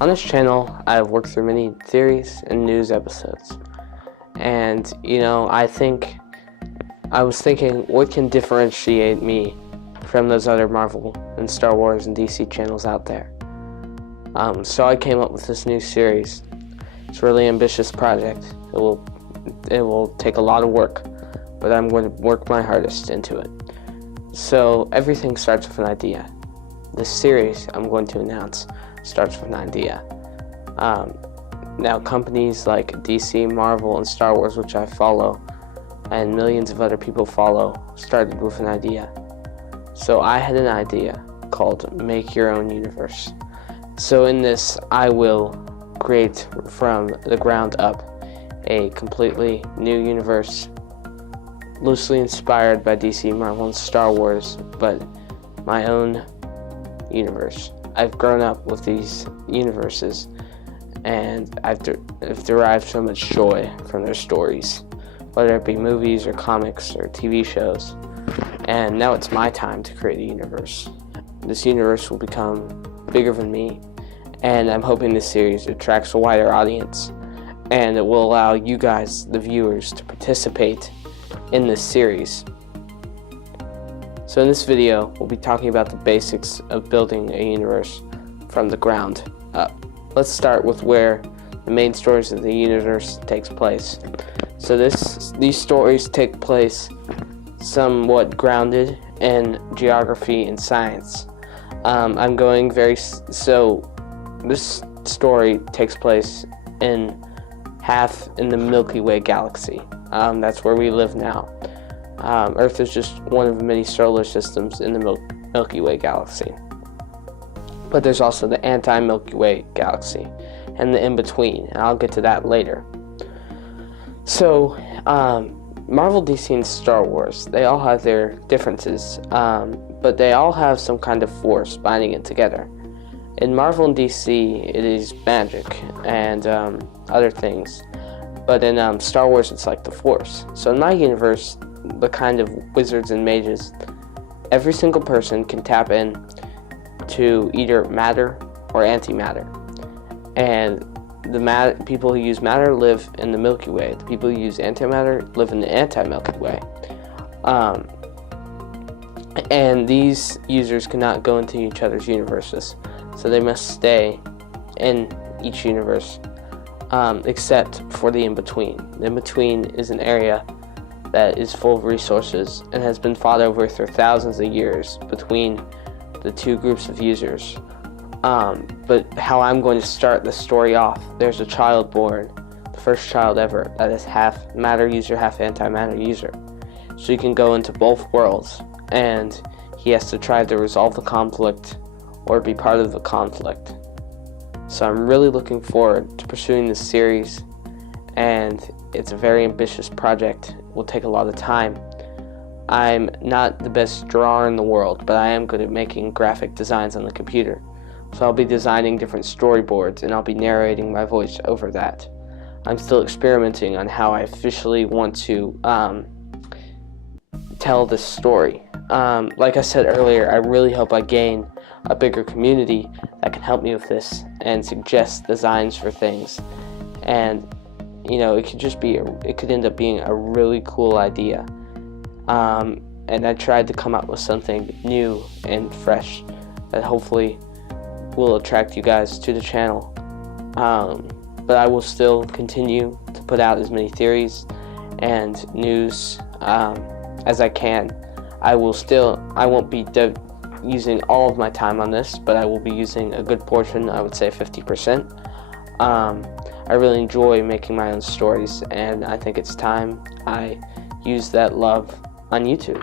On this channel, I've worked through many theories and news episodes. And, I was thinking, what can differentiate me from those other Marvel and Star Wars and DC channels out there? So I came up with this new series. It's a really ambitious project. It will take a lot of work, but I'm going to work my hardest into it. So everything starts with an idea. This series I'm going to announce starts with an idea. Now companies like DC, Marvel, and Star Wars, which I follow, and millions of other people follow, started with an idea. So I had an idea called Make Your Own Universe. So in this, I will create from the ground up a completely new universe, loosely inspired by DC, Marvel, and Star Wars, but my own universe. I've grown up with these universes, and I've derived so much joy from their stories, whether it be movies or comics or TV shows. And now it's my time to create a universe. This universe will become bigger than me, and I'm hoping this series attracts a wider audience, and it will allow you guys, the viewers, to participate in this series. So in this video, we'll be talking about the basics of building a universe from the ground up. Let's start with where the main stories of the universe takes place. So these stories take place somewhat grounded in geography and science. This story takes place in the Milky Way galaxy. That's where we live now. Earth is just one of many solar systems in the Milky Way galaxy. But there's also the anti-Milky Way galaxy and the in-between, and I'll get to that later. So, Marvel, DC, and Star Wars, they all have their differences, but they all have some kind of force binding it together. In Marvel and DC, it is magic and other things, but in Star Wars, it's like the Force. So in my universe, the kind of wizards and mages, every single person can tap in to either matter or antimatter. And the people who use matter live in the Milky Way. The people who use antimatter live in the anti-Milky Way. And these users cannot go into each other's universes, so they must stay in each universe, except for the in-between. The in-between is an area that is full of resources and has been fought over for thousands of years between the two groups of users. But how I'm going to start the story off, there's a child born, the first child ever, that is half matter user, half antimatter user. So he can go into both worlds, and he has to try to resolve the conflict or be part of the conflict. So I'm really looking forward to pursuing this series, and it's a very ambitious project. It will take a lot of time. I'm not the best drawer in the world, but I am good at making graphic designs on the computer. So I'll be designing different storyboards, and I'll be narrating my voice over that. I'm still experimenting on how I officially want to tell this story. Like I said earlier, I really hope I gain a bigger community that can help me with this and suggest designs for things. And it could end up being a really cool idea. And I tried to come up with something new and fresh that hopefully will attract you guys to the channel. But I will still continue to put out as many theories and news as I can. I won't be using all of my time on this, but I will be using a good portion, I would say 50%. I really enjoy making my own stories, and I think it's time I use that love on YouTube.